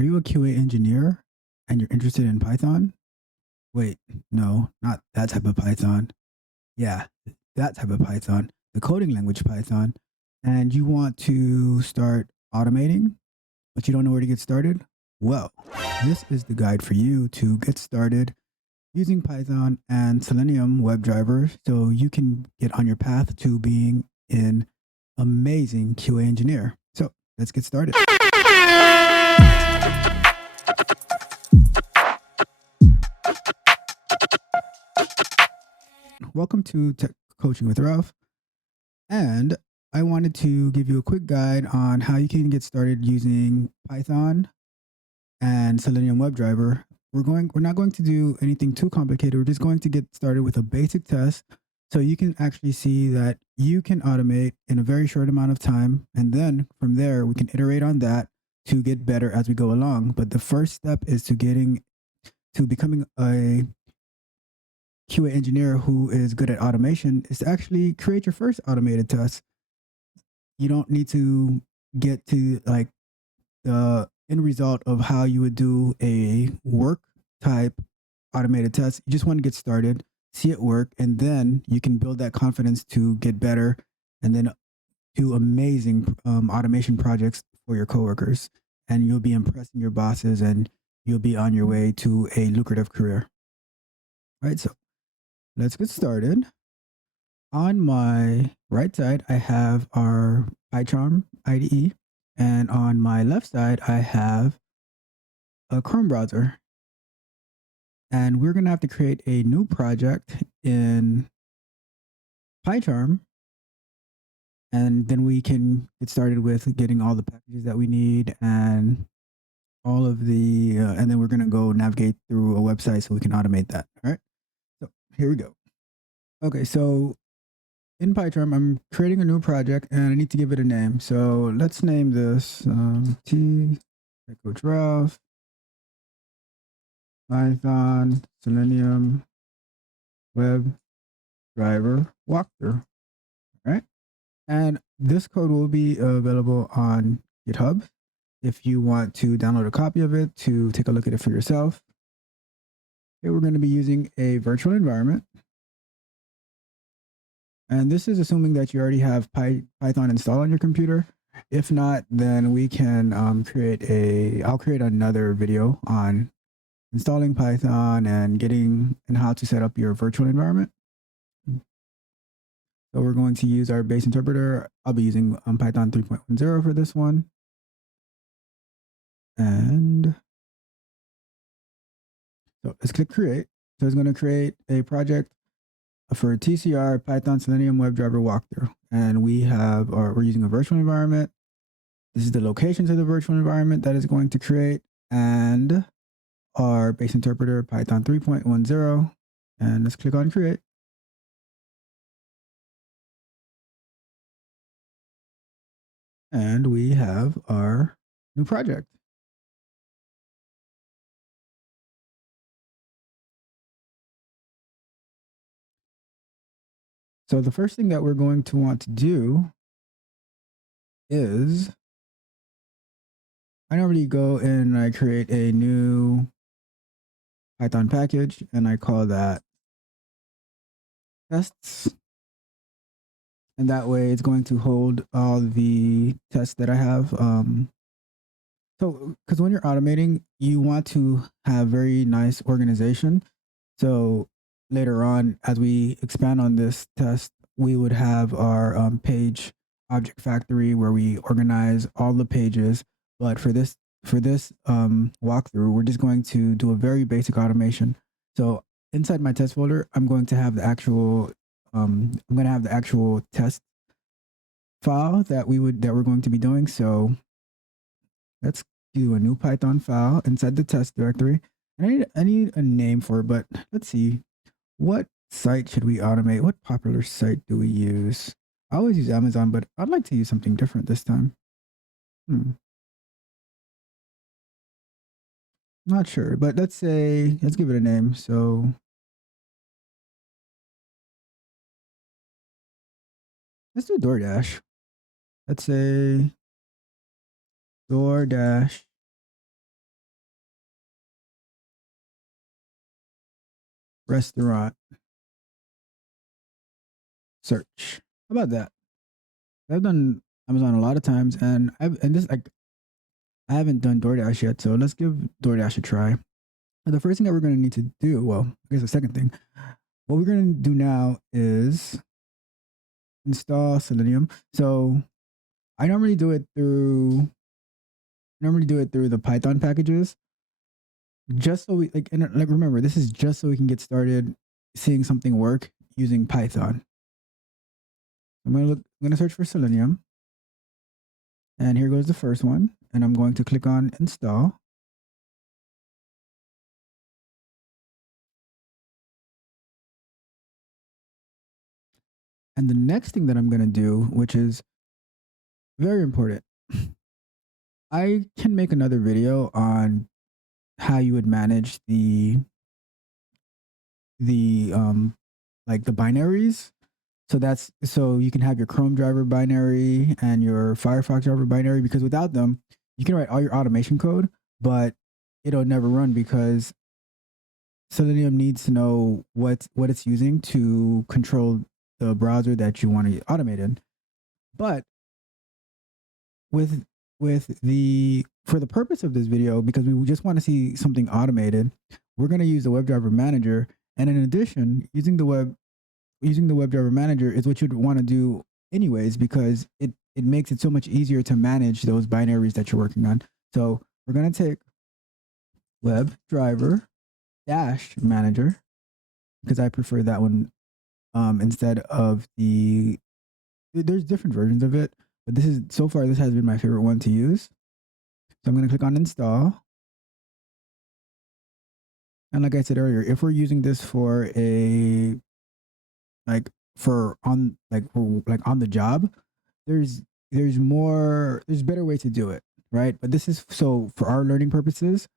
Are you a QA engineer and you're interested in Python? Wait, no, not that type of Python. Yeah, that type of Python, the coding language Python. And you want to start automating, but you don't know where to get started? Well, this is the guide for you to get started using Python and Selenium WebDriver so you can get on your path to being an amazing QA engineer. So let's get started. Welcome to Tech Coaching with Ralph. And I wanted to give you a quick guide on how you can get started using Python and Selenium WebDriver. We're not going to do anything too complicated. We're just going to get started with a basic test so you can actually see that you can automate in a very short amount of time. And then from there, we can iterate on that to get better as we go along. But the first step is to becoming a QA engineer who is good at automation is to actually create your first automated test. You don't need to get to like the end result of how you would do a work type automated test. You just want to get started, see it work, and then you can build that confidence to get better and then do amazing automation projects for your coworkers. And you'll be impressing your bosses and you'll be on your way to a lucrative career. All right, so let's get started. On my right side, I have our PyCharm IDE, and on my left side, I have a Chrome browser. And we're going to have to create a new project in PyCharm, and then we can get started with getting all the packages that we need and all of the, and then we're going to go navigate through a website so we can automate that. All right. So here we go. Okay. So in PyCharm, I'm creating a new project and I need to give it a name. So let's name this Coach Ralph, Python, Selenium, Web Driver Walkthrough. All right. And this code will be available on GitHub if you want to download a copy of it to take a look at it for yourself. Okay, we're going to be using a virtual environment. And this is assuming that you already have Python installed on your computer. If not, then we can I'll create another video on installing Python and how to set up your virtual environment. So we're going to use our base interpreter. I'll be using Python 3.10 for this one. And so let's click create. So it's going to create a project for TCR Python Selenium WebDriver walkthrough. And we're using a virtual environment. This is the locations of the virtual environment that is going to create, and our base interpreter Python 3.10. And let's click on create. And we have our new project. So the first thing that we're going to want to do is I normally go and I create a new Python package and I call that tests. And that way it's going to hold all the tests that I have. So, because when you're automating, you want to have very nice organization. So later on, as we expand on this test, we would have our page object factory where we organize all the pages. But for this walkthrough, we're just going to do a very basic automation. So inside my test folder, I'm going to have the actual test file that we're going to be doing. So let's do a new Python file inside the test directory. I need a name for it, but let's see. What site should we automate? What popular site do we use? I always use Amazon, but I'd like to use something different this time. Not sure, but let's give it a name. So let's do DoorDash. Let's say DoorDash restaurant search. How about that? I've done Amazon a lot of times, and I haven't done DoorDash yet, so let's give DoorDash a try. And the first thing that we're going to need to do, well, I guess the second thing, what we're going to do now is install Selenium. So I normally do it through the Python packages, just so we like remember, this is just so we can get started seeing something work using Python. I'm gonna search for Selenium, and here goes the first one, and I'm going to click on install. And the next thing that I'm going to do, which is very important, I can make another video on how you would manage the like the binaries. So you can have your Chrome driver binary and your Firefox driver binary, because without them, you can write all your automation code, but it'll never run because Selenium needs to know what it's using to control the browser that you want to automate in. But with for the purpose of this video, because we just want to see something automated, we're going to use the WebDriver manager. And in addition, using the WebDriver manager is what you'd want to do anyways, because it makes it so much easier to manage those binaries that you're working on. So we're going to take WebDriver dash manager, because I prefer that one instead of there's different versions of it, but this has been my favorite one to use. So I'm going to click on install. And like I said earlier, if we're using this for on the job, there's better way to do it, right? But this is so for our learning purposes,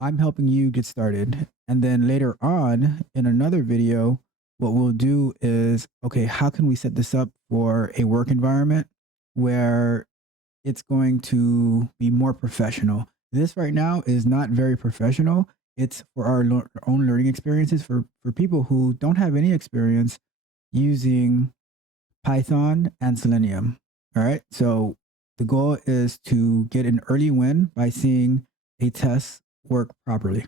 I'm helping you get started. And then later on in another video, what we'll do is, okay, how can we set this up for a work environment where it's going to be more professional? This right now is not very professional. It's for our own learning experiences for people who don't have any experience using Python and Selenium. All right. So the goal is to get an early win by seeing a test work properly.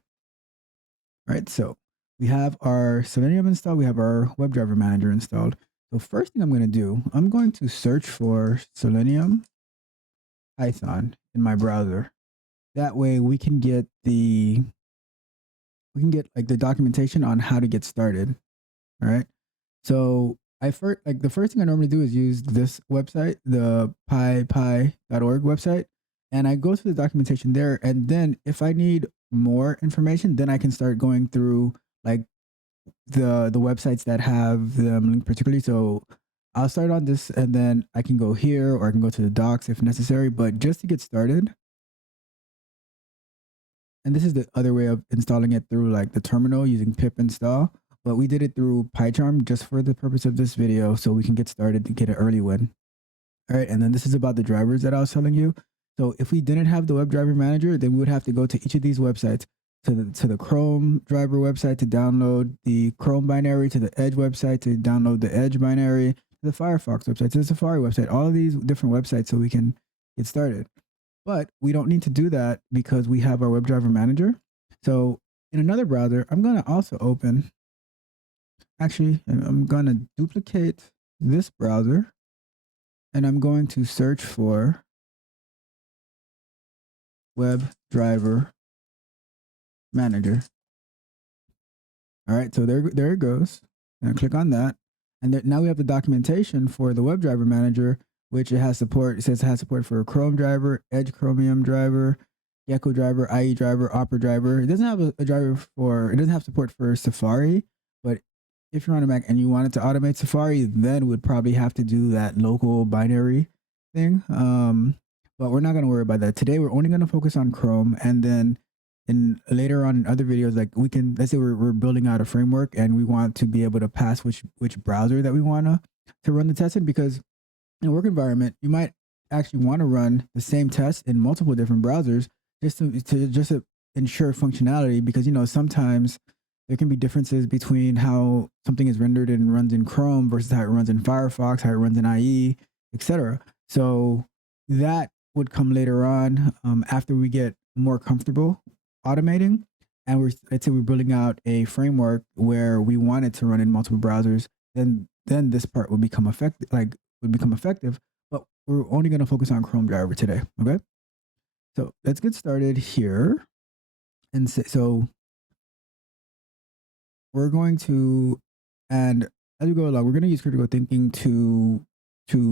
All right. So we have our Selenium installed. We have our WebDriver manager installed. So first thing I'm going to do, I'm going to search for Selenium Python in my browser. That way we can get like the documentation on how to get started. All right. So the first thing I normally do is use this website, the pypy.org website, and I go through the documentation there. And then if I need more information, then I can start going through like the websites that have them linked particularly. So I'll start on this, and then I can go here, or I can go to the docs if necessary. But just to get started, and this is the other way of installing it through like the terminal using pip install, but we did it through PyCharm just for the purpose of this video, so we can get started to get an early win. All right, and then this is about the drivers that I was telling you. So if we didn't have the WebDriver manager, then we would have to go to each of these websites, to the Chrome driver website to download the Chrome binary, to the Edge website to download the Edge binary, to the Firefox website, to the Safari website, all of these different websites so we can get started. But we don't need to do that because we have our WebDriver manager. So in another browser, I'm going to also open, actually, I'm going to duplicate this browser, and I'm going to search for WebDriver manager. All right, so there it goes. And click on that. And now we have the documentation for the WebDriver manager, which it has support. It says it has support for Chrome driver, Edge Chromium driver, Gecko driver, IE driver, Opera driver. It doesn't have it doesn't have support for Safari, but if you're on a Mac and you wanted to automate Safari, then would probably have to do that local binary thing. But we're not going to worry about that. Today, we're only going to focus on Chrome, and then later on in other videos, like let's say we're building out a framework and we want to be able to pass which browser that we want to run the test in, because in a work environment, you might actually want to run the same test in multiple different browsers just to ensure functionality, because sometimes there can be differences between how something is rendered and runs in Chrome versus how it runs in Firefox, how it runs in IE, etc. So that would come later on, after we get more comfortable automating. And let's say we're building out a framework where we want it to run in multiple browsers, then this part would become effective, But we're only going to focus on Chrome driver today. Okay. So let's get started here. And so we're going to, and as we go along, we're going to use critical thinking to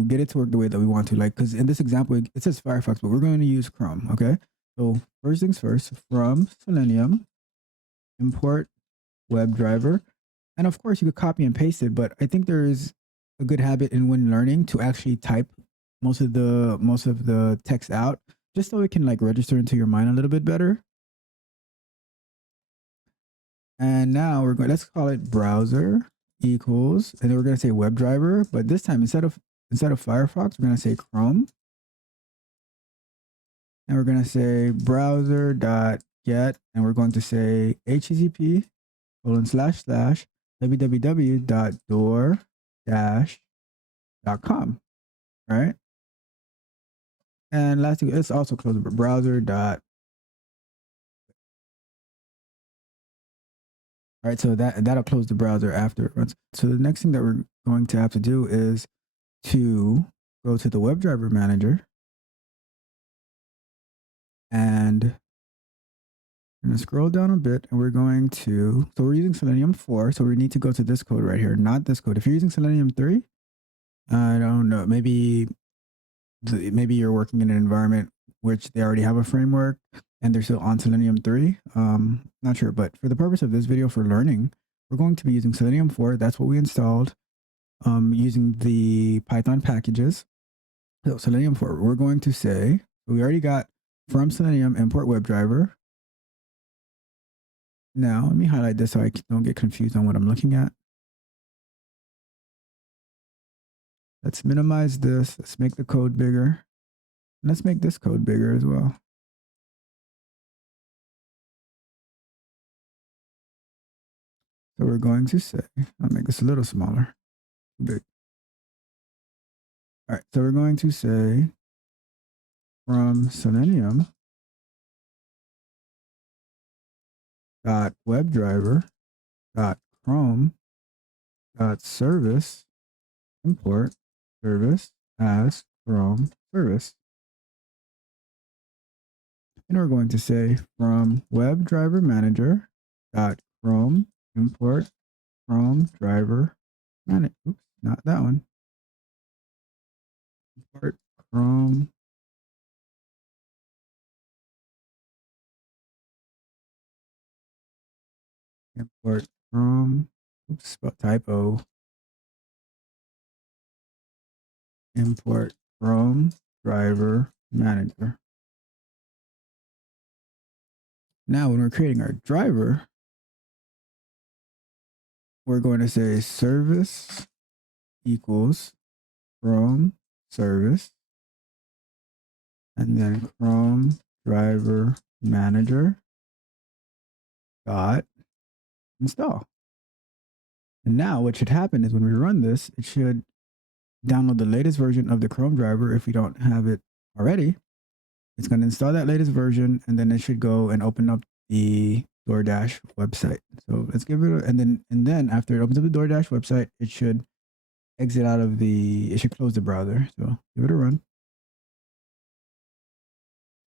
get it to work the way that we want to. Like, because in this example, it says Firefox, but we're going to use Chrome. Okay. So first things first, from Selenium, import WebDriver. And of course, you could copy and paste it, but I think there is a good habit in when learning to actually type most of the text out, just so it can like register into your mind a little bit better. And now we're going, let's call it browser equals, and then we're going to say WebDriver, but this time instead of Firefox, we're going to say Chrome. And we're going to say browser.get, and we're going to say HTTP www.door-.com, right? And lastly, let's also close the browser dot. All right, so that'll close the browser after it runs. So the next thing that we're going to have to do is to go to the WebDriver manager, and I'm going to scroll down a bit, and we're going to, so we're using Selenium 4, so we need to go to this code right here, not this code. If you're using Selenium 3, I don't know, maybe you're working in an environment which they already have a framework and they're still on Selenium 3. Not sure, but for the purpose of this video for learning, we're going to be using Selenium 4. That's what we installed using the Python packages. So Selenium 4, we're going to say, we already got from Selenium import WebDriver. Now, let me highlight this so I don't get confused on what I'm looking at. Let's minimize this. Let's make the code bigger. Let's make this code bigger as well. So we're going to say, I'll make this a little smaller. Big. All right, so we're going to say from Selenium dot WebDriver dot Chrome dot service import service as Chrome service. And we're going to say from WebDriver manager dot Chrome import Chrome driver manager. Oops, not that one. Import Chrome import Chrome. Oops, typo. Import Chrome driver manager. Now, when we're creating our driver, we're going to say service equals Chrome service, and then Chrome driver manager dot install. And now what should happen is when we run this, it should download the latest version of the Chrome driver. If we don't have it already, it's going to install that latest version, and then it should go and open up the DoorDash website. So let's give it and then after it opens up the DoorDash website, it should exit out of it should close the browser. So give it a run.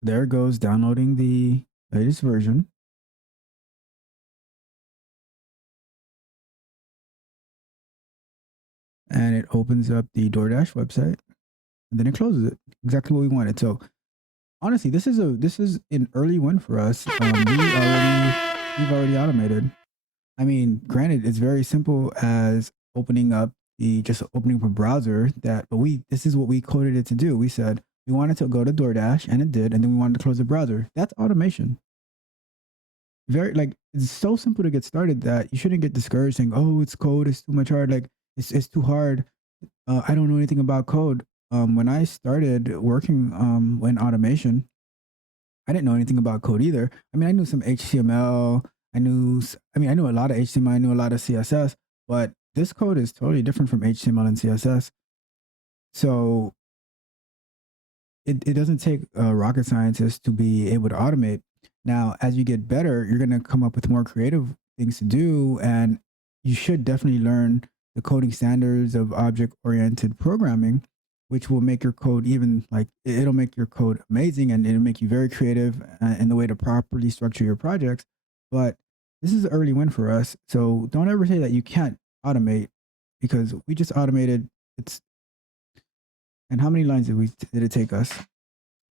There it goes, downloading the latest version. And it opens up the DoorDash website, and then it closes it. Exactly what we wanted. So honestly, this is an early win for us. We've already automated. I mean, granted, it's very simple as opening up a browser but this is what we coded it to do. We said we wanted to go to DoorDash, and it did, and then we wanted to close the browser. That's automation. It's so simple to get started that you shouldn't get discouraged saying, "Oh, it's code, it's too much hard, like it's too hard. I don't know anything about code." When I started working in automation, I didn't know anything about code either. I mean, I knew some HTML, I knew, I knew a lot of HTML, I knew a lot of CSS, but this code is totally different from HTML and CSS. So it doesn't take a rocket scientist to be able to automate. Now, as you get better, you're going to come up with more creative things to do. And you should definitely learn the coding standards of object oriented programming, which will make your code even like it'll make your code amazing and it'll make you very creative in the way to properly structure your projects. But this is an early win for us. So don't ever say that you can't automate because we just automated. It's and how many lines did it take us? It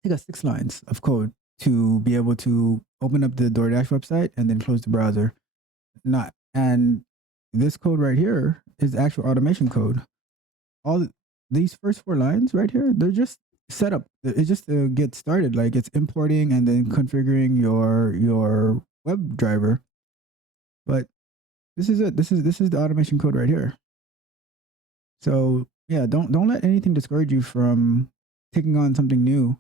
took us 6 lines of code to be able to open up the DoorDash website and then close the browser. Not and this code right here is actual automation code. All these first 4 lines right here, they're just set up. It's just to get started. Like it's importing and then configuring your web driver. But this is it. This is the automation code right here. So yeah, don't let anything discourage you from taking on something new.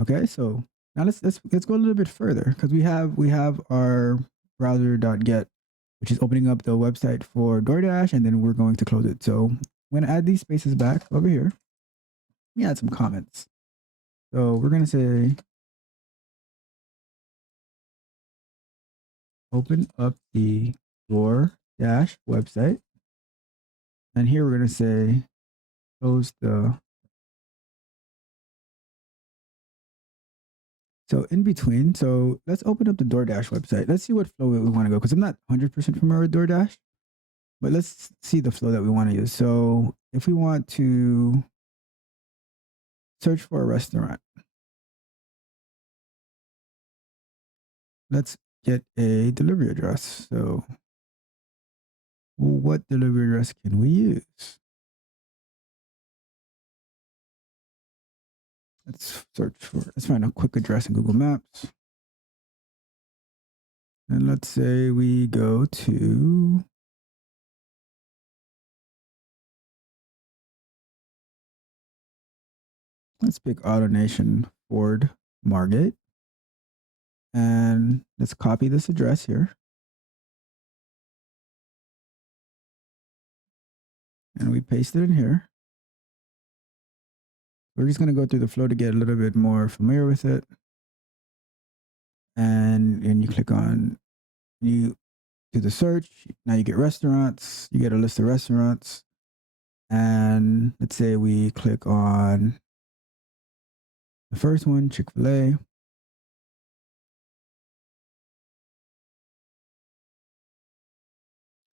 Okay, so now let's go a little bit further because we have our browser.get, which is opening up the website for DoorDash, and then we're going to close it. So I'm going to add these spaces back over here. Let me add some comments. So we're going to say open up the DoorDash website, and here we're going to say close the. So in between, so let's open up the DoorDash website. Let's see what flow we want to go because I'm not 100% familiar with DoorDash, but let's see the flow that we want to use. So if we want to search for a restaurant, let's get a delivery address. So what delivery address can we use? Let's find a quick address in Google Maps. And let's say we go to, let's pick AutoNation Ford Margate. And let's copy this address here. And we paste it in here. We're just going to go through the flow to get a little bit more familiar with it. And you click on, you do the search. Now you get restaurants. You get a list of restaurants. And let's say we click on the first one, Chick-fil-A.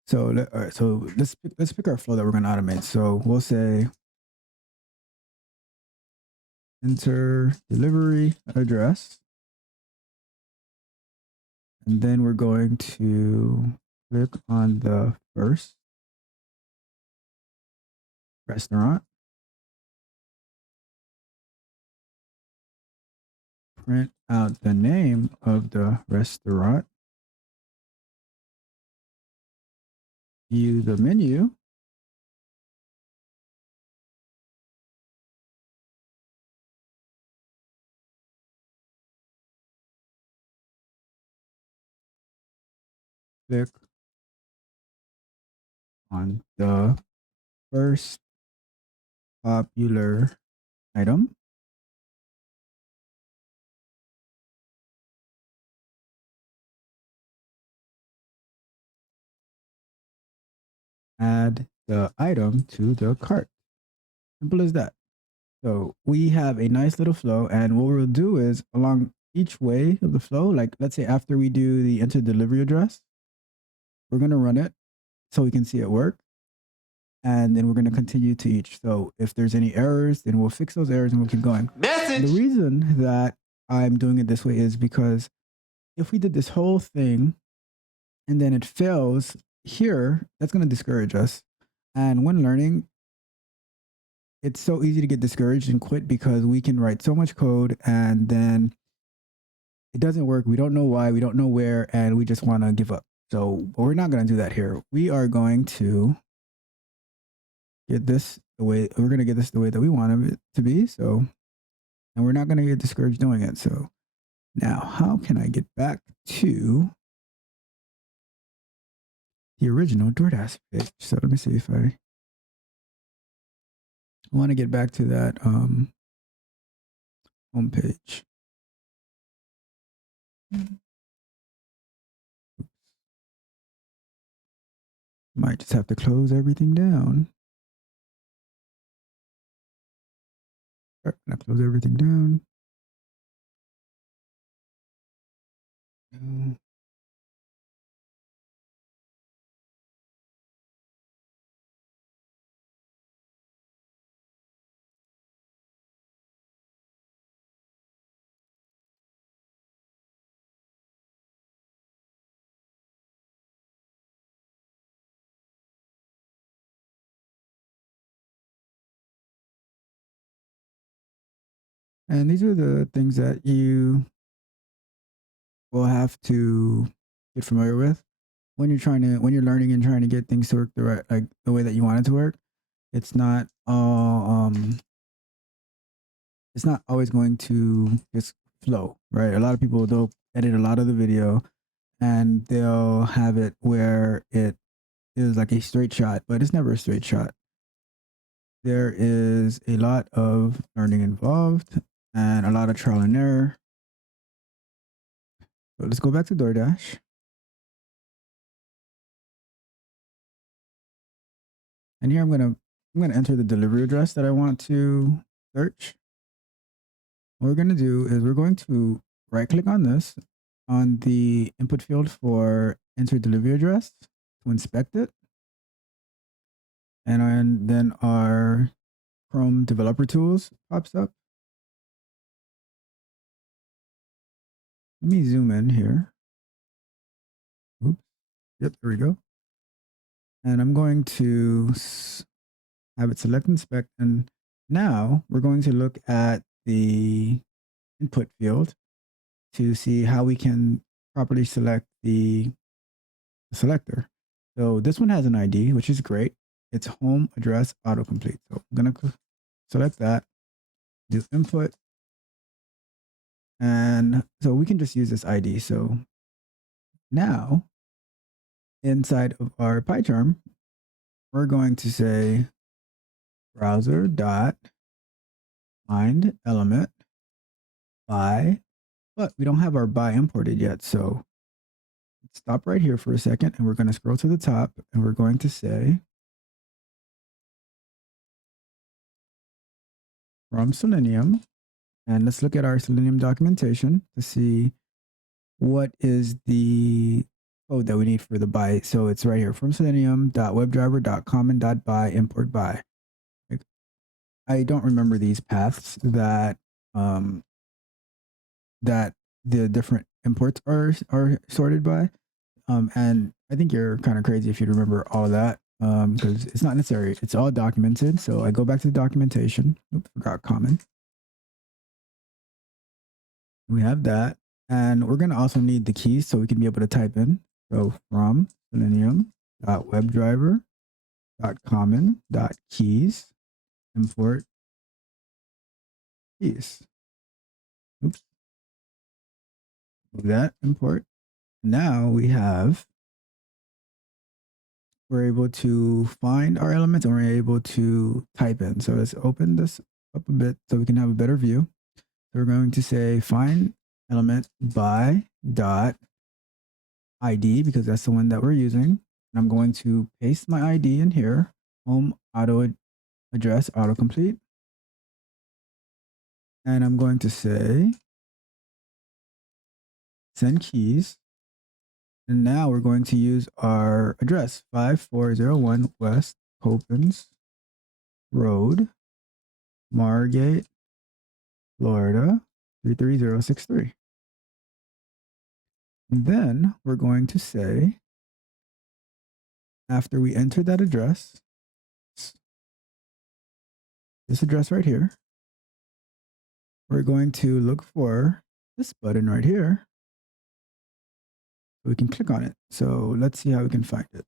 So, all right, so let's pick our flow that we're going to automate. So we'll say enter delivery address. And then we're going to click on the first restaurant. Print out the name of the restaurant. View the menu. Click on the first popular item. Add the item to the cart. Simple as that. So we have a nice little flow, and what we'll do is along each way of the flow, like let's say after we do the enter delivery address, we're going to run it so we can see it work. And then we're going to continue to each. So if there's any errors, then we'll fix those errors and we'll keep going. Message. The reason that I'm doing it this way is because if we did this whole thing and then it fails here, that's going to discourage us. And when learning, it's so easy to get discouraged and quit because we can write so much code and then it doesn't work. We don't know why, we don't know where, and we just want to give up. So we're not going to do that here. We are going to get this the way we're going to get this the way that we want it to be. So, and we're not going to get discouraged doing it. So now how can I get back to the original DoorDash page. So let me see if I want to get back to that homepage. Might just have to close everything down. I'm gonna close everything down. And these are the things that you will have to get familiar with when you're learning and trying to get things to work the right, like the way that you want it to work. It's not all it's not always going to just flow, right? A lot of people, they'll edit a lot of the video and they'll have it where it is like a straight shot, but it's never a straight shot. There is a lot of learning involved and a lot of trial and error. So let's go back to DoorDash. And here I'm gonna enter the delivery address that I want to search. What we're gonna do is we're going to right click on this on the input field for enter delivery address to inspect it. And then our Chrome developer tools pops up. Let me zoom in here. Oops. Yep, there we go. And I'm going to have it select inspect. And now we're going to look at the input field to see how we can properly select the selector. So this one has an ID, which is great. It's home address autocomplete. So I'm going to select that, do input. And so we can just use this ID. So now inside of our PyCharm, we're going to say browser dot find element by, but we don't have our by imported yet. So stop right here for a second and we're going to scroll to the top and we're going to say from Selenium. And let's look at our Selenium documentation to see what is the code that we need for the by. So it's right here from selenium.webdriver.common.by import by. I don't remember these paths that that the different imports are sorted by. And I think you're kind of crazy if you remember all of that because it's not necessary. It's all documented. So I go back to the documentation. Oops, forgot common. We have that. And we're going to also need the keys so we can be able to type in. So from selenium.webdriver.common.keys import keys. Oops. Move that import. Now we're able to find our elements and we're able to type in. So let's open this up a bit so we can have a better view. So we're going to say find element by dot ID because that's the one that we're using. And I'm going to paste my ID in here, home auto address autocomplete. And I'm going to say send keys. And now we're going to use our address 5401 West Copens Road, Margate, Florida 33063. And then we're going to say, after we enter that address, this address right here, we're going to look for this button right here. We can click on it. So let's see how we can find it.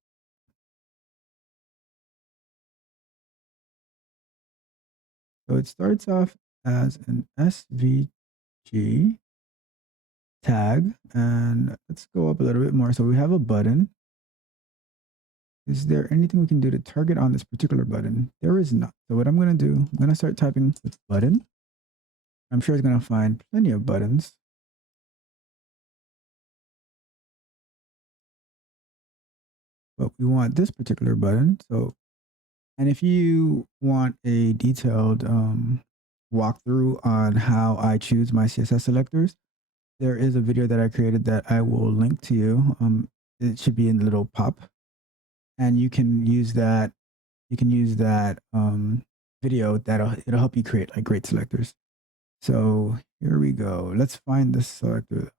So it starts off as an SVG tag. And let's go up a little bit more. So we have a button. is there anything we can do to target on this particular button? There is not. So what I'm going to do, I'm going to start typing with button. I'm sure it's going to find plenty of buttons. But we want this particular button. So, and if you want a detailed walkthrough on how I choose my CSS selectors, there is a video that I created that I will link to you. It should be in the little pop, and you can use that. You can use that video. It'll help you create like great selectors. So here we go. Let's find this selector.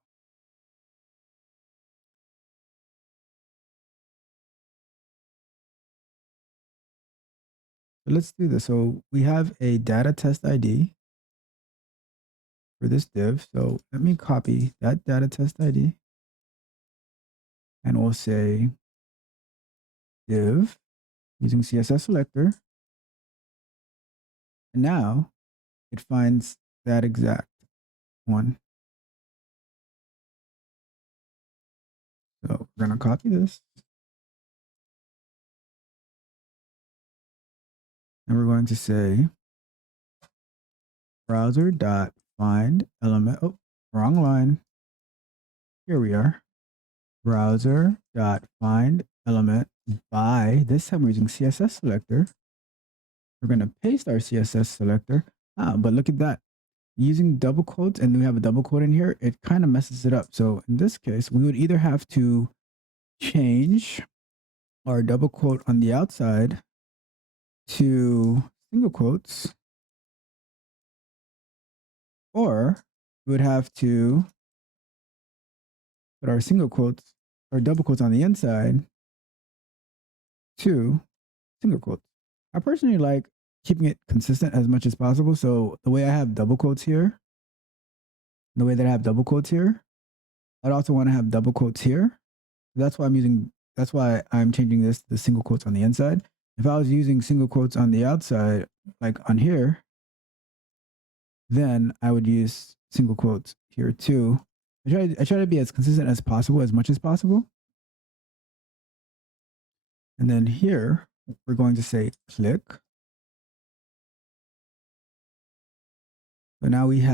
So let's do this. So we have a data test ID for this div. So let me copy that data test ID and we'll say div using CSS selector. And now it finds that exact one. So we're going to copy this. And we're going to say browser dot find element. Oh, wrong line. Here we are. Browser dot find element by, this time we're using CSS selector. We're going to paste our CSS selector. But look at that. Using double quotes, and we have a double quote in here, it kind of messes it up. So in this case, we would either have to change our double quote on the outside to single quotes, or we would have to put our single quotes or double quotes on the inside to single quotes. I personally like keeping it consistent as much as possible. So the way I have double quotes here, the way that I have double quotes here, I'd also want to have double quotes here. That's why I'm changing this to the single quotes on the inside. If I was using single quotes on the outside, like on here, then I would use single quotes here too. I try to be as consistent as possible, as much as possible. And then here, we're going to say click. So now we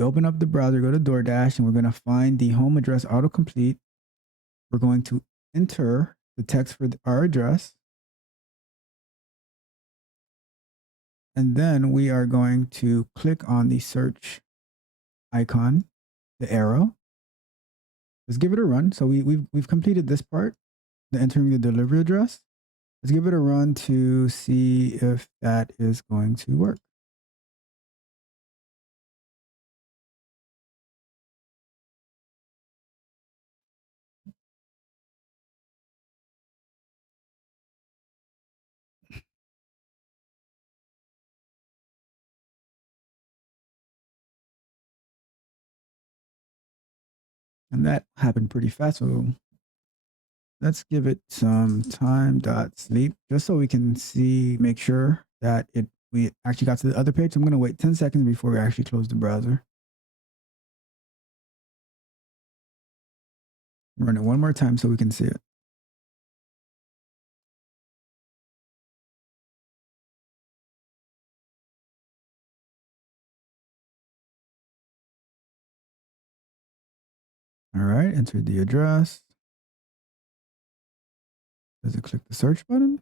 open up the browser, go to DoorDash, and we're going to find the home address autocomplete. We're going to enter the text for our address. And then we are going to click on the search icon, the arrow. Let's give it a run. So we've completed this part, the entering the delivery address. Let's give it a run to see if that is going to work. And that happened pretty fast. So let's give it some time sleep just so we can see, make sure that we actually got to the other page. So I'm going to wait 10 seconds before we actually close the browser. Run it one more time so we can see it. All right, enter the address. Does it click the search button?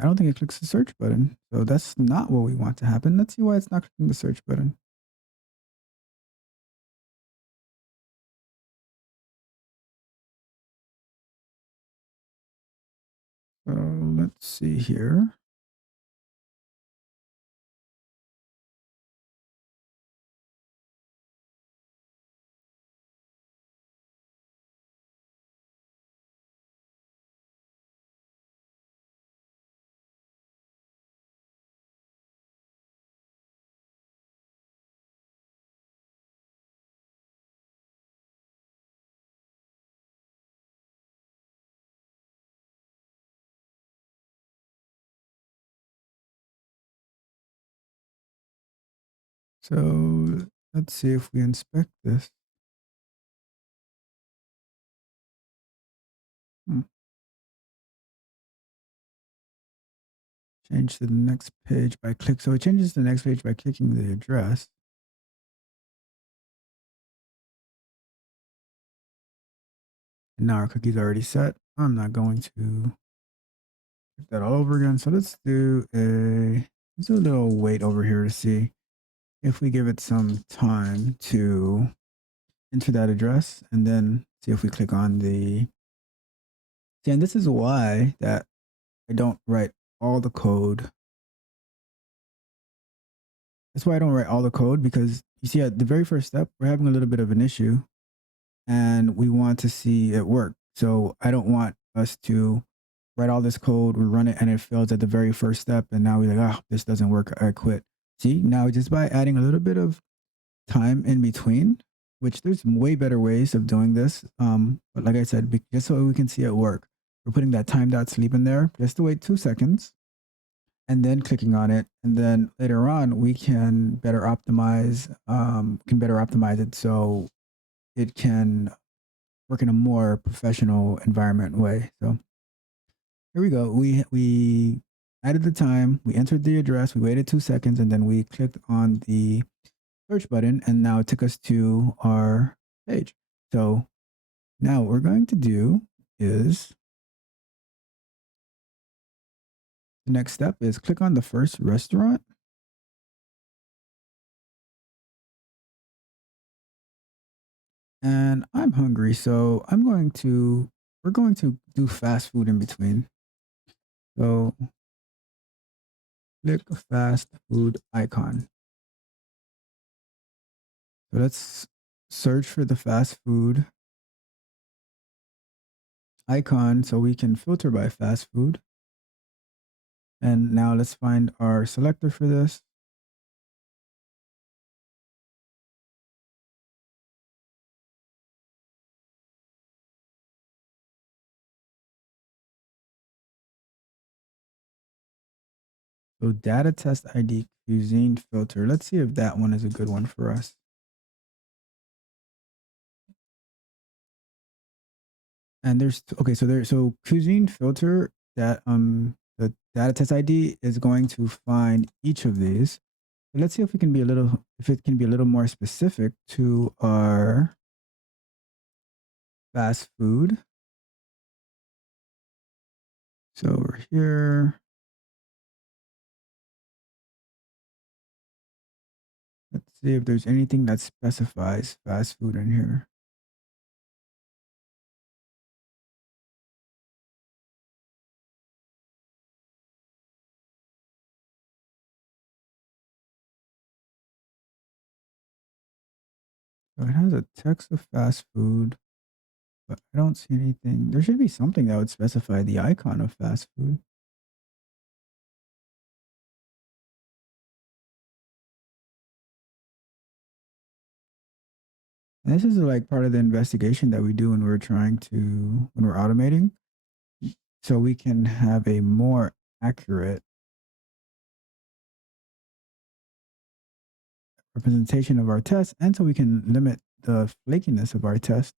I don't think it clicks the search button. So that's not what we want to happen. Let's see why it's not clicking the search button. So let's see here. So let's see if we inspect this. change to the next page by click. So it changes to the next page by clicking the address. And now our cookie's already set. I'm not going to do that all over again. So let's do a little wait over here to see if we give it some time to enter that address, and then see if we click on the. See, and this is why that I don't write all the code. That's why I don't write all the code, because you see at the very first step, we're having a little bit of an issue and we want to see it work. So I don't want us to write all this code, we run it and it fails at the very first step. And now we're like, oh, this doesn't work. I quit. See, now just by adding a little bit of time in between, which there's way better ways of doing this. But like I said, just so we can see it work, we're putting that time.sleep in there just to wait 2 seconds and then clicking on it. And then later on, we can better optimize, it so it can work in a more professional environment way. So here we go. We added the time, we entered the address, we waited 2 seconds, and then we clicked on the search button, and now it took us to our page. So now what we're going to do is, the next step is click on the first restaurant. And I'm hungry, so we're going to do fast food in between. So click fast food icon. So let's search for the fast food icon so we can filter by fast food. And now let's find our selector for this. So data test ID cuisine filter. Let's see if that one is a good one for us. And so cuisine filter, that the data test ID is going to find each of these. But let's see if it can be a little more specific to our fast food. So over here, let's see if there's anything that specifies fast food in here. So it has a text of fast food, but I don't see anything. There should be something that would specify the icon of fast food. And this is like part of the investigation that we do when we're automating, so we can have a more accurate representation of our test, and so we can limit the flakiness of our test.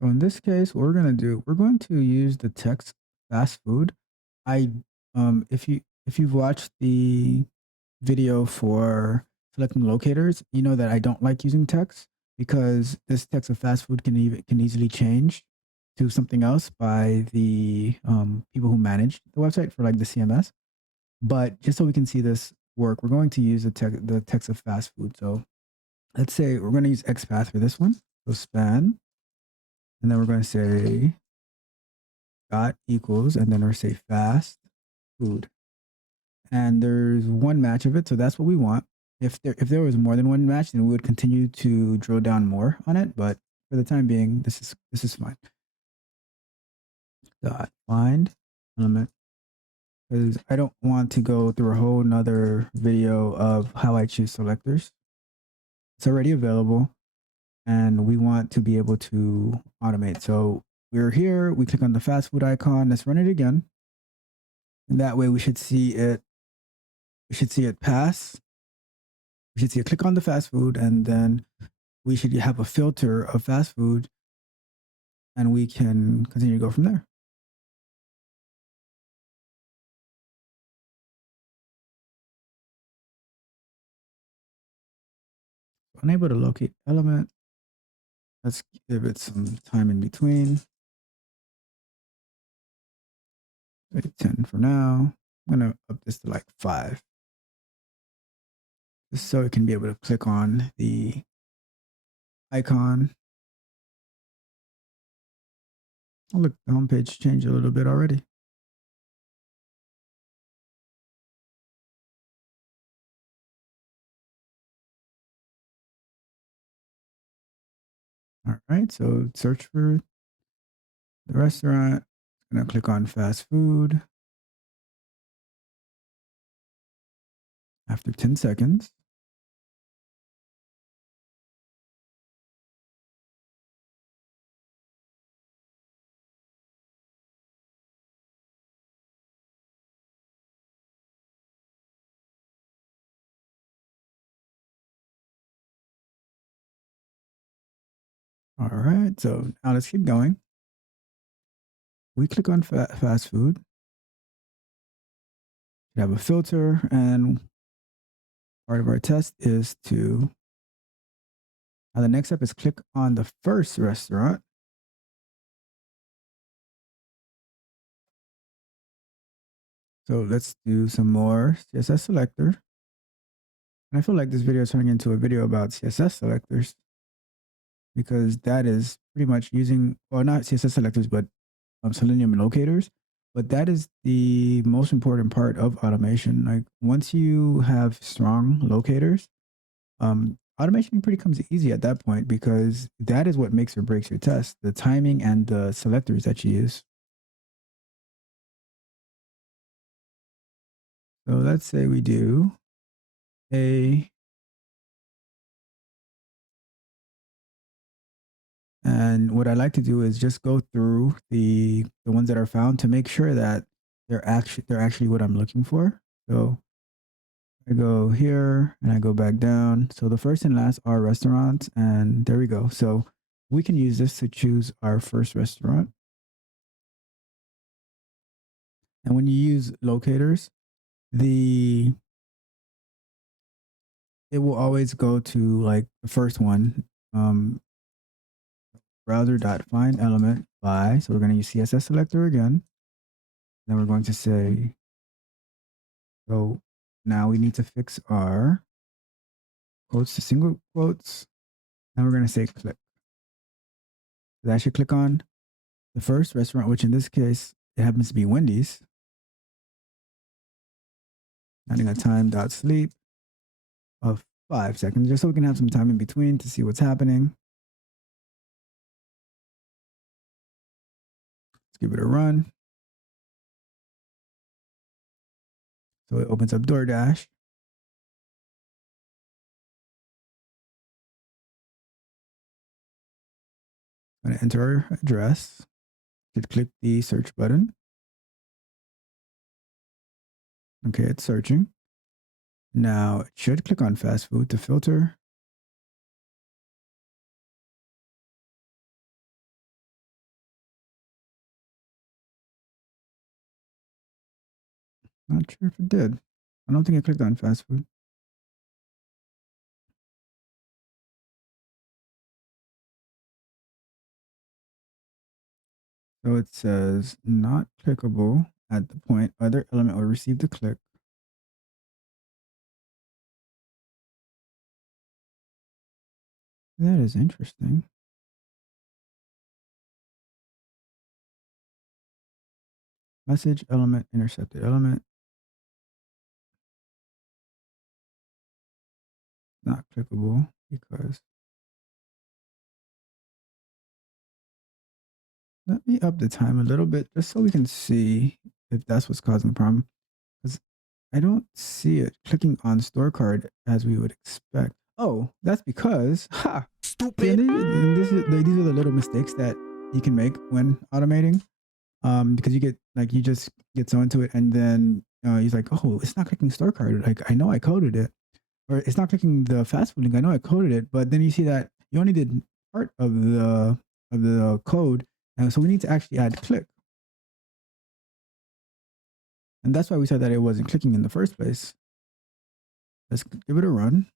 So in this case, what we're going to use the text fast food. I if you've watched the video for selecting locators, you know that I don't like using text, because this text of fast food can easily change to something else by the people who manage the website for like the CMS. But just so we can see this work, we're going to use the text of fast food. So let's say we're going to use XPath for this one. So span, and then we're going to say dot equals, and then we're say fast food. And there's one match of it, so that's what we want. If there was more than one match, then we would continue to drill down more on it. But for the time being, this is fine. Dot find element, because I don't want to go through a whole nother video of how I choose selectors. It's already available, and we want to be able to automate. So we're here, we click on the fast food icon, let's run it again. And that way we should see it pass. we should see a click on the fast food, and then we should have a filter of fast food, and we can continue to go from there. Unable to locate element. Let's give it some time in between. Maybe 10 for now. I'm going to up this to like 5. Just so it can be able to click on the icon. Oh, look, the homepage changed a little bit already. All right, so search for the restaurant. I'm going to click on fast food. After 10 seconds. All right, so now let's keep going. We click on fast food. We have a filter, and part of our test is to, now the next step is click on the first restaurant. So let's do some more CSS selector. And I feel like this video is turning into a video about CSS selectors, because that is pretty much using, well, not CSS selectors, but Selenium locators. But that is the most important part of automation. Like once you have strong locators, automation pretty comes easy at that point, because that is what makes or breaks your test, the timing and the selectors that you use. So let's say we do a, and what I like to do is just go through the ones that are found to make sure that they're actually what I'm looking for. So I go here and I go back down. So the first and last are restaurants, and there we go. So we can use this to choose our first restaurant. And when you use locators, it will always go to like the first one, browser.find element by. So we're going to use CSS selector again. Then we're going to say, so now we need to fix our quotes to single quotes. And we're going to say click. So that should click on the first restaurant, which in this case, it happens to be Wendy's. Adding a time.sleep of 5 seconds, just so we can have some time in between to see what's happening. Let's give it a run. So it opens up DoorDash. I'm going to enter our address. Could click the search button. Okay, it's searching. Now it should click on fast food to filter. Not sure if it did. I don't think it clicked on fast food. So it says not clickable at the point other element will receive the click. That is interesting. Message element, intercepted element. Not clickable because, let me up the time a little bit just so we can see if that's what's causing the problem. Because I don't see it clicking on store card as we would expect. Oh, that's because, stupid. See, and these are the little mistakes that you can make when automating. Because you get like, you just get so into it, and then he's like, oh, it's not clicking store card. Like, I know I coded it. or it's not clicking the fast food link. I know I coded it, but then you see that you only did part of the code, and so we need to actually add click, and that's why we said that it wasn't clicking in the first place. Let's give it a run,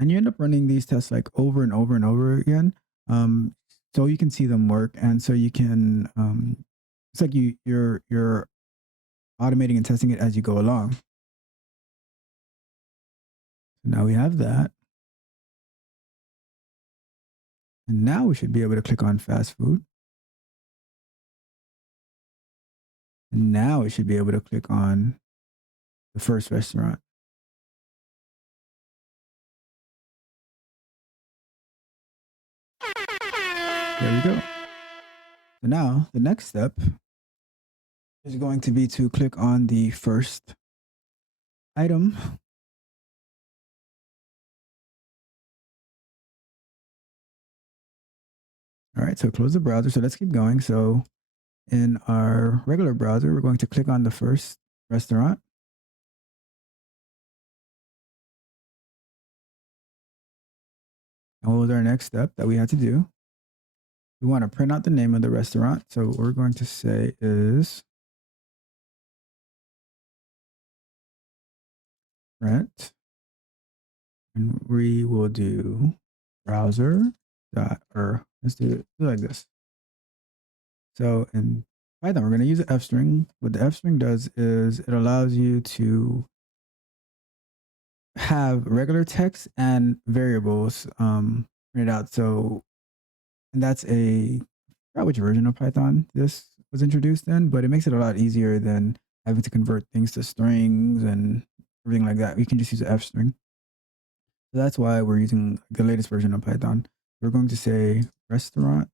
and you end up running these tests like over and over and over again, so you can see them work, and so you can it's like you're automating and testing it as you go along. So now we have that. And now we should be able to click on fast food. And now we should be able to click on the first restaurant. There we go. So now the next step is going to be to click on the first item. All right, so close the browser. So let's keep going. So in our regular browser, we're going to click on the first restaurant. And what was our next step that we had to do? We want to print out the name of the restaurant. So what we're going to say is print, and we will do browser dot, or let's do it like this. So in Python, we're going to use an F string. What the F string does is it allows you to have regular text and variables printed out. So, and that's I forgot which version of Python this was introduced in, but it makes it a lot easier than having to convert things to strings and everything like that. We can just use an F string. So that's why we're using the latest version of Python. We're going to say restaurant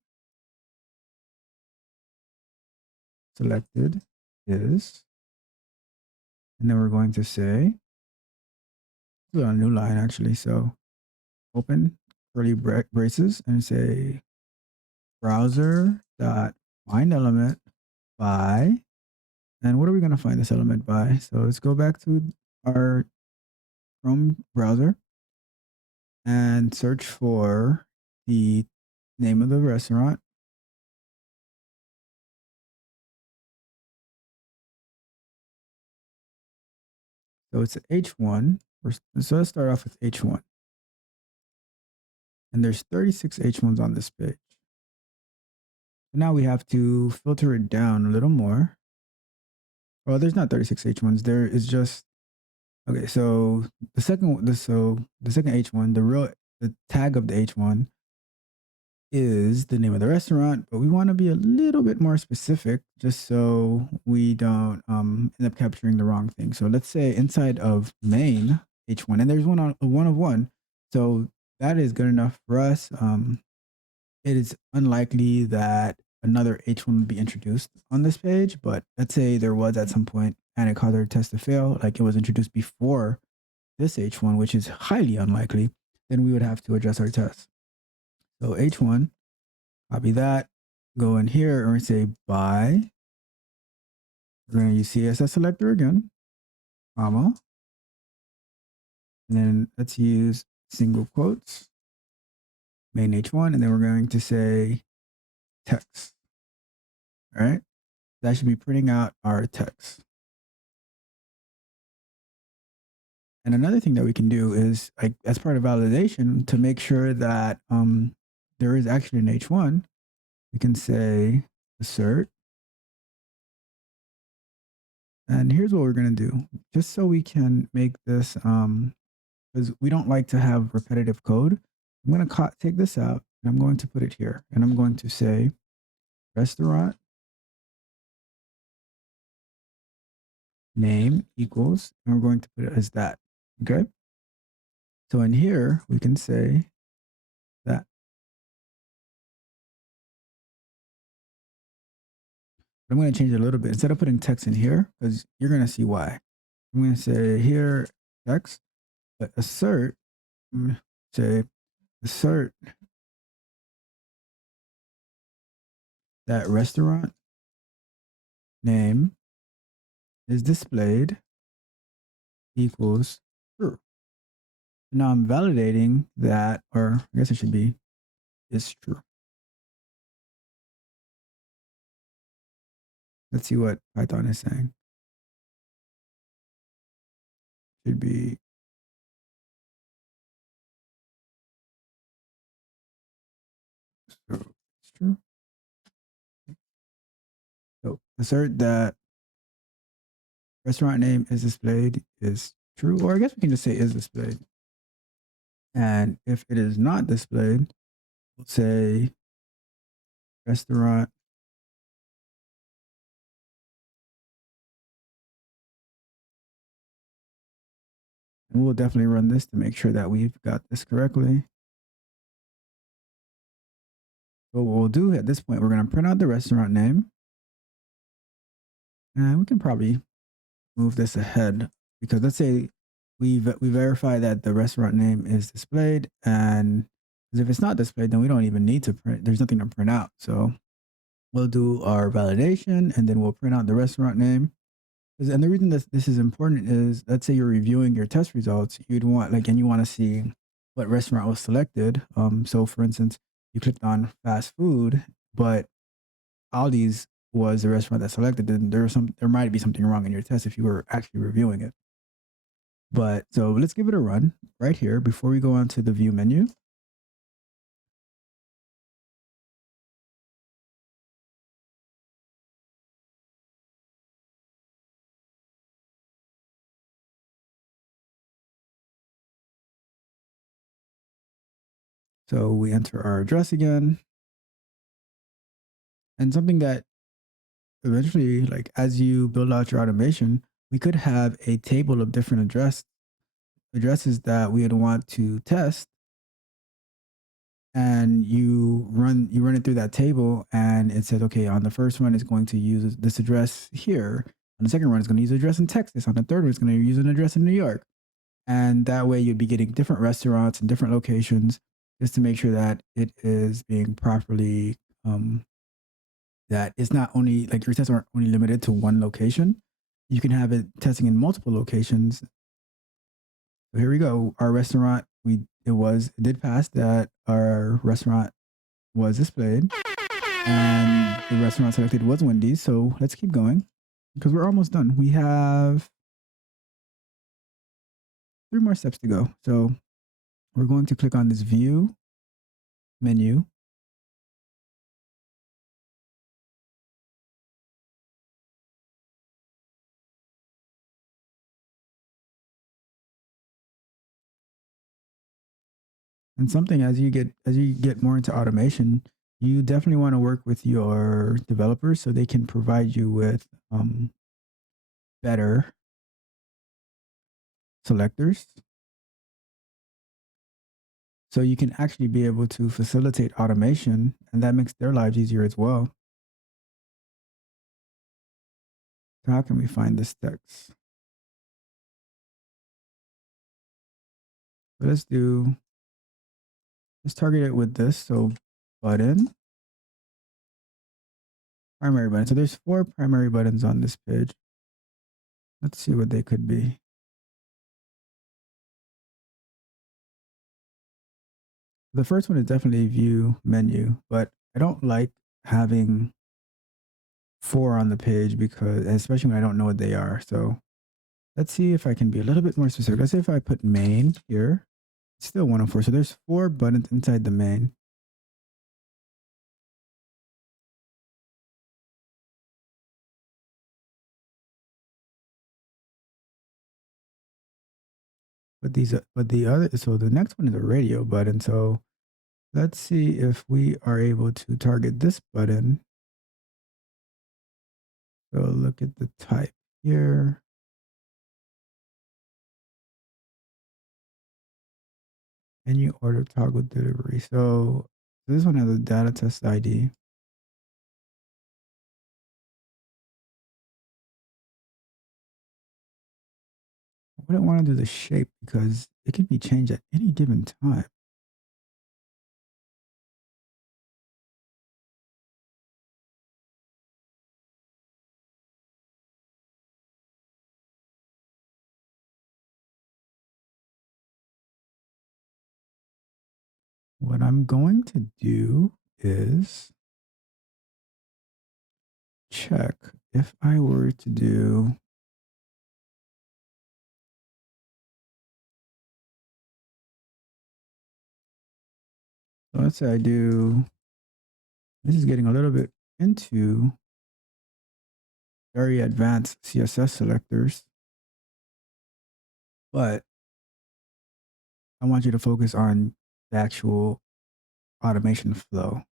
selected is, and then we're going to say, do a new line actually. So open curly braces and say browser dot find element by, and what are we going to find this element by? So let's go back to our Chrome browser and search for the name of the restaurant. So it's H1. So let's start off with H1. And there's 36 H1s on this page. Now we have to filter it down a little more. Well, there's not 36 H1s. There is just, okay, so the second H1, the tag of the H1 is the name of the restaurant, but we want to be a little bit more specific just so we don't end up capturing the wrong thing. So let's say inside of main H1, and there's one of one. So that is good enough for us. It is unlikely that another H1 would be introduced on this page, but let's say there was at some point and it caused our test to fail, like it was introduced before this H1, which is highly unlikely, then we would have to adjust our test. So H1, copy that, go in here and say by. We're going to use CSS selector again, comma, and then let's use single quotes, main H1, and then we're going to say text. All right, that should be printing out our text. And another thing that we can do is, like, as part of validation, to make sure that there is actually an H1, we can say assert. And here's what we're going to do, just so we can make this, because we don't like to have repetitive code. I'm going to take this out and I'm going to put it here. And I'm going to say restaurant name equals, and we're going to put it as that. Okay. So in here, we can say that. I'm going to change it a little bit. Instead of putting text in here, because you're going to see why. I'm going to say here text, but assert, say assert that restaurant name is displayed equals true. Now I'm validating that, or I guess it should be is true. Let's see what Python is saying. Should be so it's true. So assert that restaurant name is displayed is true, or I guess we can just say is displayed. And if it is not displayed, we'll say restaurant and we'll definitely run this to make sure that we've got this correctly. So what we'll do at this point, we're going to print out the restaurant name. And we can probably move this ahead because let's say we verify that the restaurant name is displayed, and if it's not displayed, then we don't even need to print. There's nothing to print out. So we'll do our validation and then we'll print out the restaurant name. And the reason this is important is, let's say you're reviewing your test results, you'd want and you want to see what restaurant was selected. So for instance, you clicked on fast food, but Aldi's was the restaurant that selected, then there might be something wrong in your test if you were actually reviewing it. But so let's give it a run right here before we go on to the view menu. So we enter our address again. And something that eventually, like as you build out your automation, we could have a table of different addresses that we would want to test. And you run it through that table, and it says, okay, on the first one, it's going to use this address here. On the second one, it's going to use an address in Texas. On the third one, it's going to use an address in New York. And that way you'd be getting different restaurants and different locations just to make sure that it is being properly, that it's not only like your tests aren't only limited to one location. You can have it testing in multiple locations. So here we go. Our restaurant, it did pass that our restaurant was displayed and the restaurant selected was Wendy's. So let's keep going because we're almost done. We have 3 more steps to go. So we're going to click on this view menu. And something as you get more into automation, you definitely want to work with your developers so they can provide you with better selectors. So you can actually be able to facilitate automation, and that makes their lives easier as well. So how can we find this text? So let's target it with this. So button, primary button. So there's 4 primary buttons on this page. Let's see what they could be. The first one is definitely view menu, but I don't like having 4 on the page because, especially when I don't know what they are. So let's see if I can be a little bit more specific. Let's say if I put main here, it's still 104. So there's 4 buttons inside the main. But the other, so the next one is a radio button. So let's see if we are able to target this button. So look at the type here. Menu order toggle delivery. So this one has a data test ID. I wouldn't want to do the shape because it can be changed at any given time. what I'm going to do is check if I were to do, so let's say I do, this is getting a little bit into very advanced CSS selectors, but I want you to focus on the actual automation flow.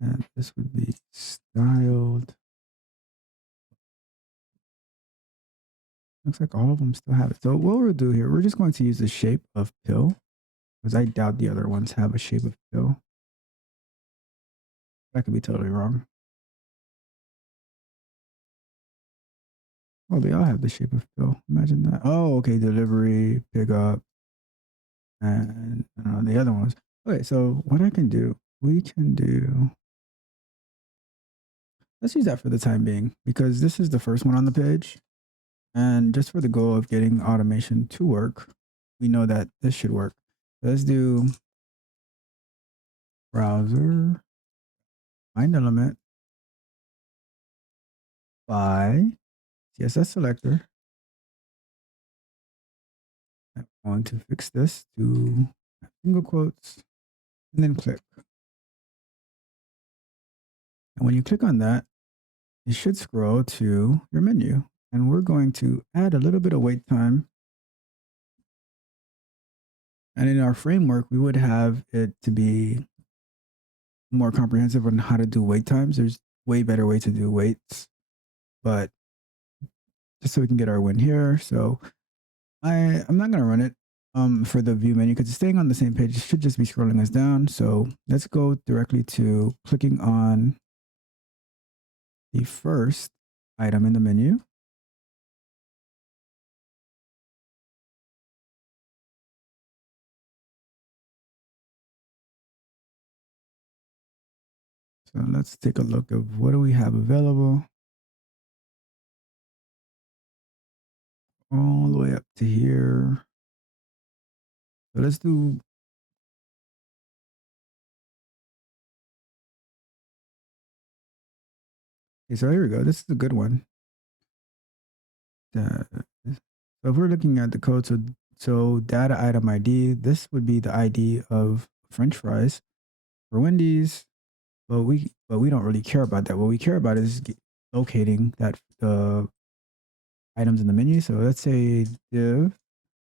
And this would be styled. Looks like all of them still have it. So what we'll do here, we're just going to use the shape of pill, because I doubt the other ones have a shape of pill. That could be totally wrong. Oh, they all have the shape of pill. Imagine that. Oh, okay. Delivery, pickup, and the other ones. Okay, so what I can do, we can do, let's use that for the time being, because this is the first one on the page. And just for the goal of getting automation to work, we know that this should work. Let's do browser, find element by CSS selector. I'm going to fix this to single quotes and then click. And when you click on that, it should scroll to your menu. And we're going to add a little bit of wait time. And in our framework, we would have it to be more comprehensive on how to do wait times. There's way better way to do waits, but just so we can get our win here. So I'm not going to run it for the view menu because it's staying on the same page. It should just be scrolling us down. So let's go directly to clicking on the first item in the menu. So let's take a look of what do we have available. All the way up to here. So let's do, okay, so here we go. This is a good one. So if we're looking at the code, so data item ID, this would be the ID of French fries for Wendy's, but we don't really care about that. What we care about is locating that items in the menu. So let's say div,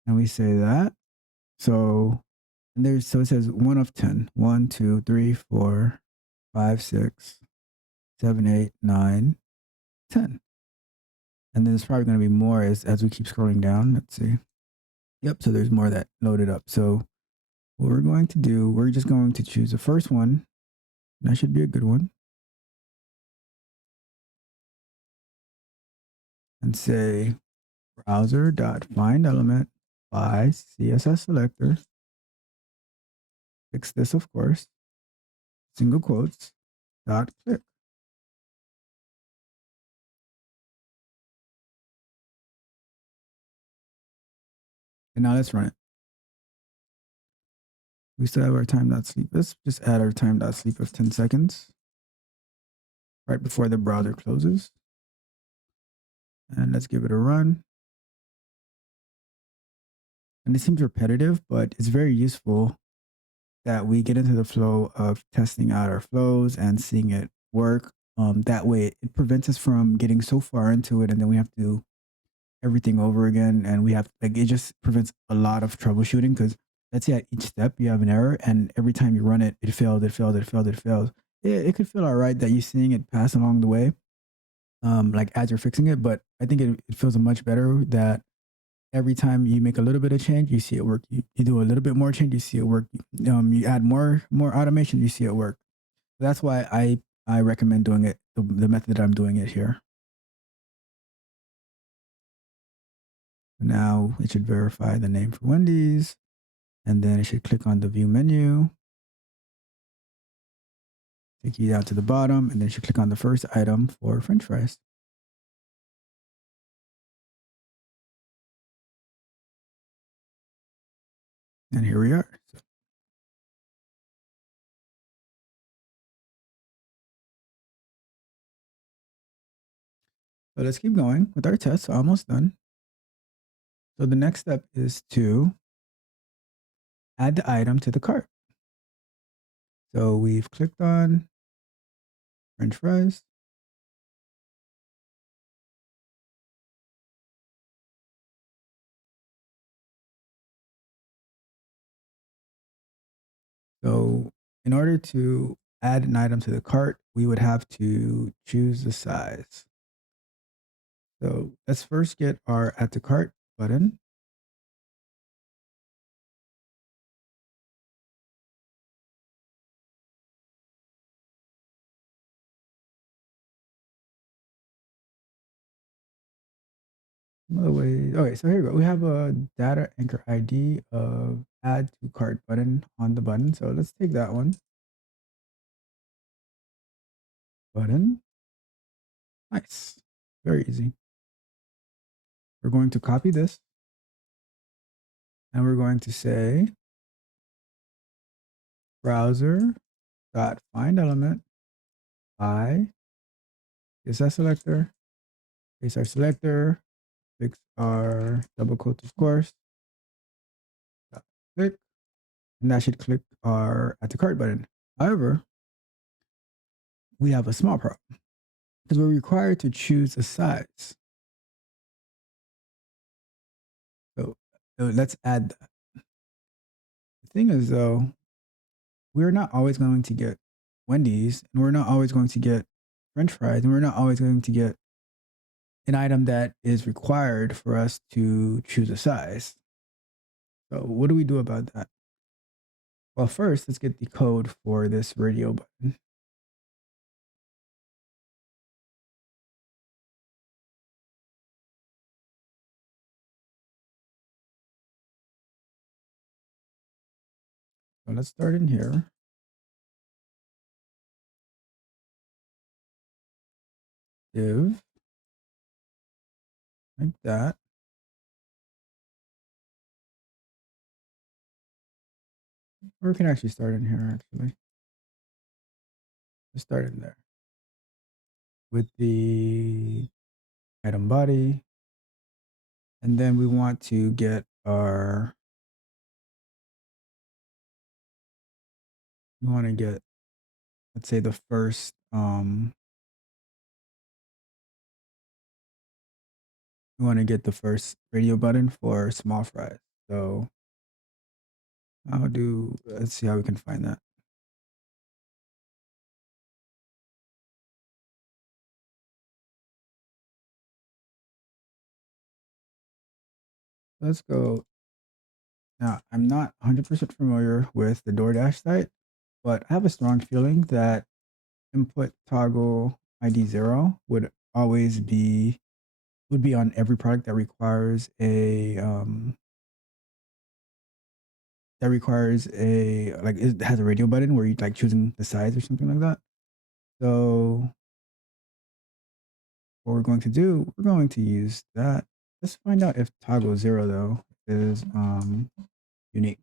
and we say that. So and there's so it says 1 of 10. 1, 2, 3, 4, 5, 6, 7, 8, 9, 10. And then there's probably going to be more as we keep scrolling down. Let's see. Yep. So there's more that loaded up. So what we're going to do, we're just going to choose the first one. And that should be a good one. And say browser.find element by CSS selector. Fix this, of course. Single quotes. Dot click. And now let's run it. We still have our time.sleep. Let's just add our time.sleep of 10 seconds right before the browser closes. And let's give it a run. And it seems repetitive, but it's very useful that we get into the flow of testing out our flows and seeing it work. That way it prevents us from getting so far into it and then we have to do everything over again. And we have, like, it just prevents a lot of troubleshooting because let's say at each step you have an error and every time you run it, it failed, it failed, it failed, it failed. It could feel all right that you're seeing it pass along the way, like as you're fixing it, but I think it feels much better that every time you make a little bit of change, you see it work. You do a little bit more change, you see it work. You add more automation, you see it work. That's why I recommend doing it the method that I'm doing it here. Now it should verify the name for Wendy's, and then it should click on the view menu, take you down to the bottom, and then you should click on the first item for French fries. And here we are. So let's keep going with our test. Almost done. So the next step is to add the item to the cart. So we've clicked on French fries. So in order to add an item to the cart, we would have to choose the size. So let's first get our add to cart button. Another way, okay, so here we go. We have a data anchor ID of add to cart button on the button. So let's take that one. Button. Nice. Very easy. We're going to copy this and we're going to say browser dot find element by CSS selector, paste our selector, fix our double quotes, of course, click, and that should click our add to cart button. However, we have a small problem because we're required to choose a size. So let's add that. The thing is, though, we're not always going to get Wendy's, and we're not always going to get French fries, and we're not always going to get an item that is required for us to choose a size. So what do we do about that? Well, first, let's get the code for this radio button. So let's start in here. Div, like that. Or we can actually start in here, actually. Let's start in there. With the item body. And then we want to get our, we want to get, let's say the first, we want to get the first radio button for small fries. So let's see how we can find that. Let's go. Now, I'm not 100% familiar with the DoorDash site, but I have a strong feeling that input toggle ID 0 would be on every product that requires like it has a radio button where you like choosing the size or something like that. So what we're going to do, we're going to use that. Let's find out if toggle 0 though is unique.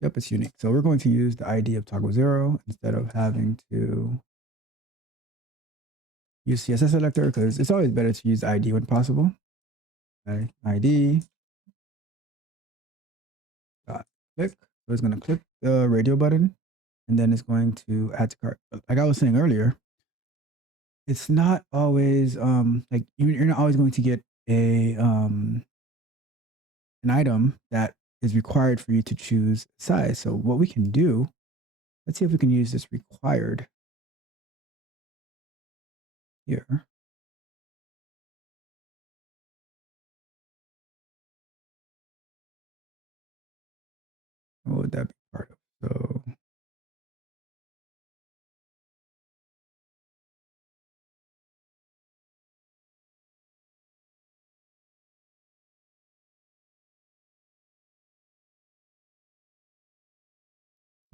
Yep, it's unique. So we're going to use the ID of toggle 0 instead of having to use CSS selector because it's always better to use ID when possible. Okay, ID dot click. So it's going to click the radio button and then it's going to add to cart. Like I was saying earlier, it's not always like you're not always going to get an item that is required for you to choose size. So what we can do, let's see if we can use this required here. What would that be part of?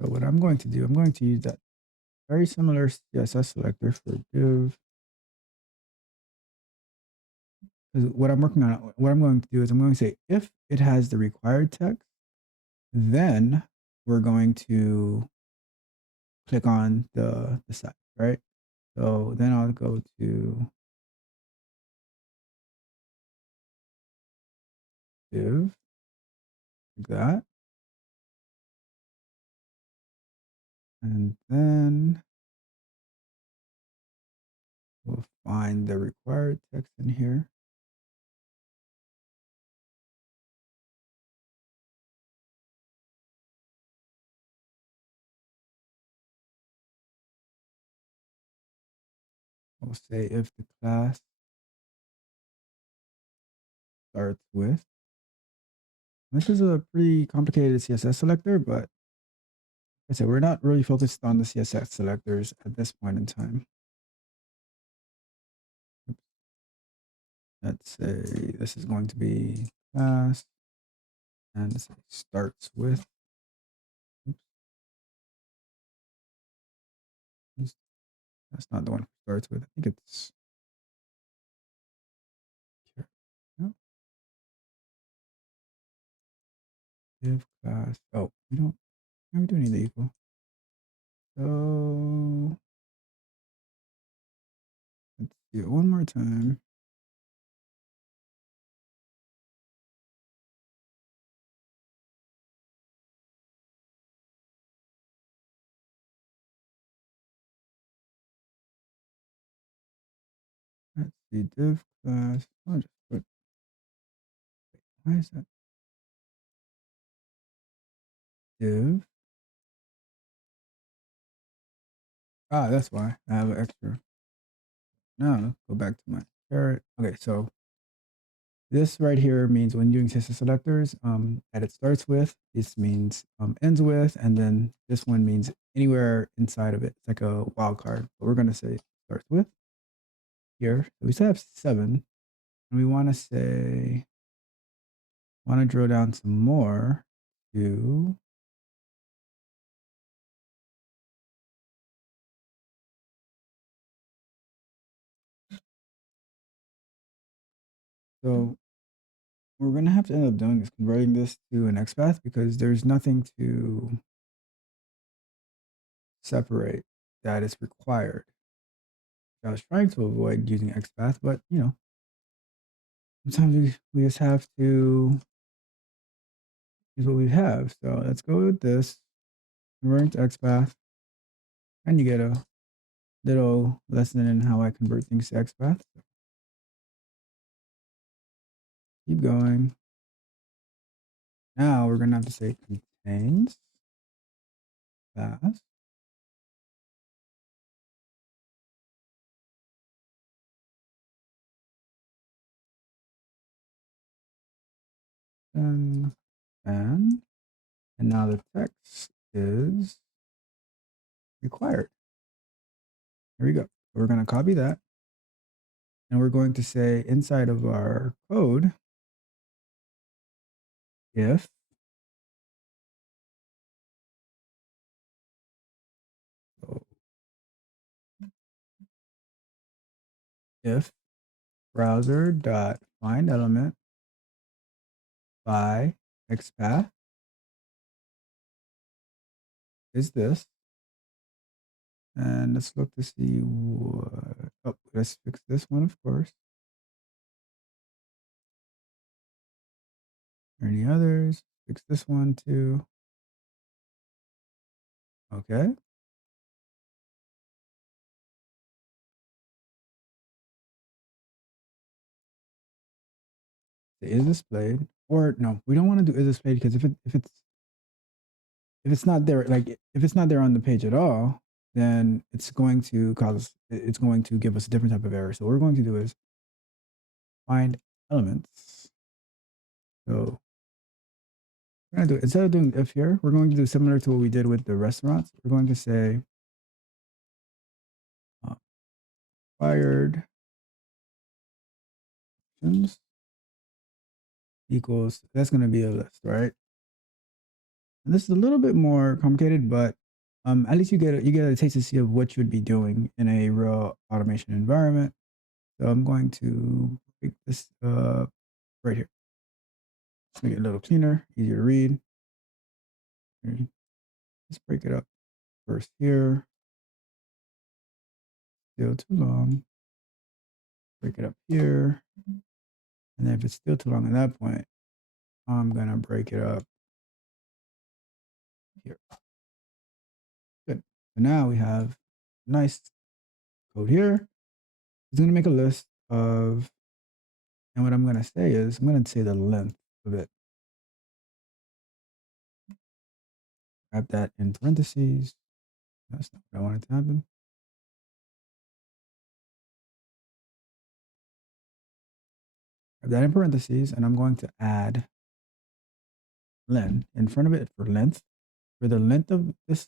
So what I'm going to do, I'm going to use that very similar CSS selector for div because what I'm working on, what I'm going to do is I'm going to say if it has the required text, then we're going to click on the site, right? So then I'll go to div, like that. And then we'll find the required text in here. We'll say if the class starts with, this is a pretty complicated CSS selector, but like I said, we're not really focused on the CSS selectors at this point in time. Let's say this is going to be class and it starts with, oops, that's not the one it starts with. I think it's, no, div class. Oh, we don't need the equal. So let's do it one more time. Let's see, div class. I'll just put, why is that? Div. Ah, that's why I have an extra. Now go back to my parrot. Okay, so this right here means when doing CSS selectors, that it starts with, this means ends with, and then this one means anywhere inside of it. It's like a wildcard. But we're gonna say starts with here. So we still have 7. And we want to say, want to drill down some more to so we're gonna have to end up doing is converting this to an XPath because there's nothing to separate that is required. I was trying to avoid using XPath, but sometimes we just have to use what we have. So let's go with this, convert to XPath, and you get a little lesson in how I convert things to XPath. So keep going. Now we're gonna have to say contains class. And now the text is required. Here we go. We're going to copy that. And we're going to say inside of our code, if so if browser dot find element by XPath is this. And let's look to see what, oh, let's fix this one, of course. Any others? Fix this one too. Okay. It is displayed, or no, we don't want to do is displayed because if it's not there, like if it's not there on the page at all, then it's going to give us a different type of error. So what we're going to do is find elements. So we're going to do, instead of doing if here, we're going to do similar to what we did with the restaurants. We're going to say required equals, that's going to be a list, right? And this is a little bit more complicated, but at least you get a taste to see of what you would be doing in a real automation environment. So I'm going to break this right here. Let's make it a little cleaner, easier to read. Let's break it up first here. Still too long. Break it up here. And then if it's still too long at that point, I'm gonna break it up here. Good. So now we have nice code here. It's gonna make a list of, and what I'm gonna say is, I'm gonna say the length of it. Grab that in parentheses. That's not what I wanted to happen. Grab that in parentheses, and I'm going to add len in front of it for length. For the length of this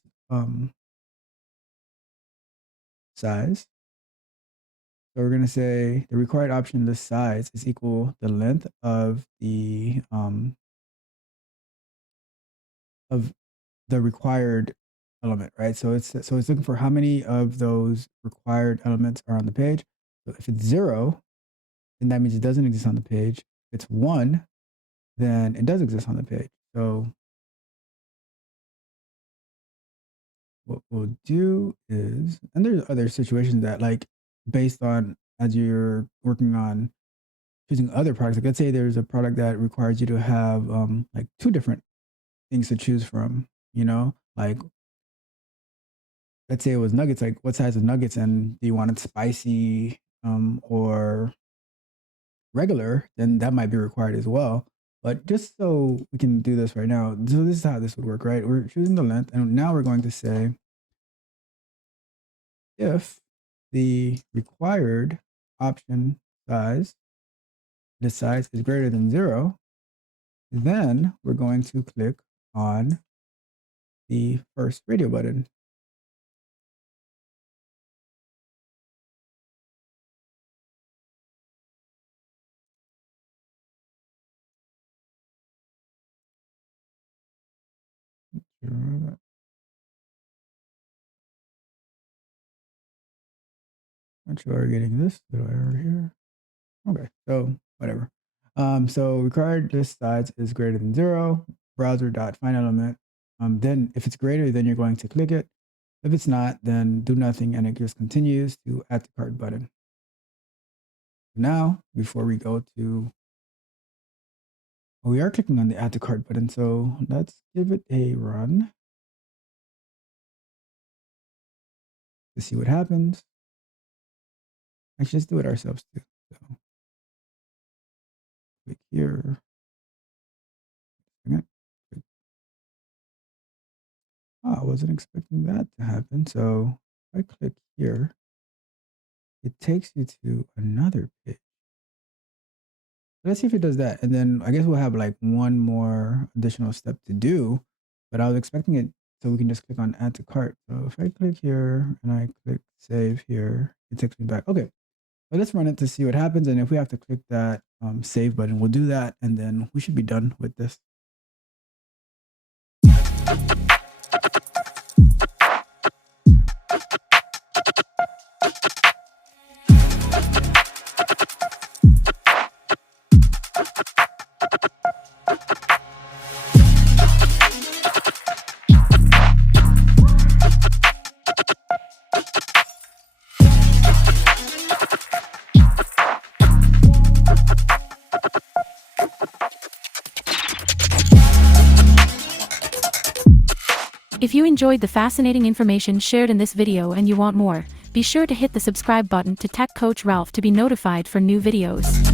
size. So we're going to say the required option list size is equal the length of the required element, right? So it's looking for how many of those required elements are on the page. So if it's 0, then that means it doesn't exist on the page. If it's 1, then it does exist on the page. So what we'll do is, and there's other situations that, like, based on as you're working on choosing other products, like let's say there's a product that requires you to have like 2 different things to choose from, you know, like let's say it was nuggets, like what size of nuggets, and do you want it spicy or regular, then that might be required as well. But just so we can do this right now, so this is how this would work, right? We're choosing the length, and now we're going to say if the required option size, the size is greater than 0, then we're going to click on the first radio button. Not sure we're getting this little error here. Okay, so whatever. So required list size is greater than 0, browser.find element. Then if it's greater, then you're going to click it. If it's not, then do nothing, and it just continues to add to cart button. Now, before we go to, we are clicking on the add to cart button, so let's give it a run to see what happens. Actually, let's do it ourselves too. So click here. Oh, I wasn't expecting that to happen. So if I click here, it takes you to another page. Let's see if it does that. And then I guess we'll have like one more additional step to do, but I was expecting it so we can just click on add to cart. So if I click here and I click save here, it takes me back. Okay, well, let's run it to see what happens. And if we have to click that save button, we'll do that. And then we should be done with this. If you enjoyed the fascinating information shared in this video and you want more, be sure to hit the subscribe button to Tech Coach Ralph to be notified for new videos.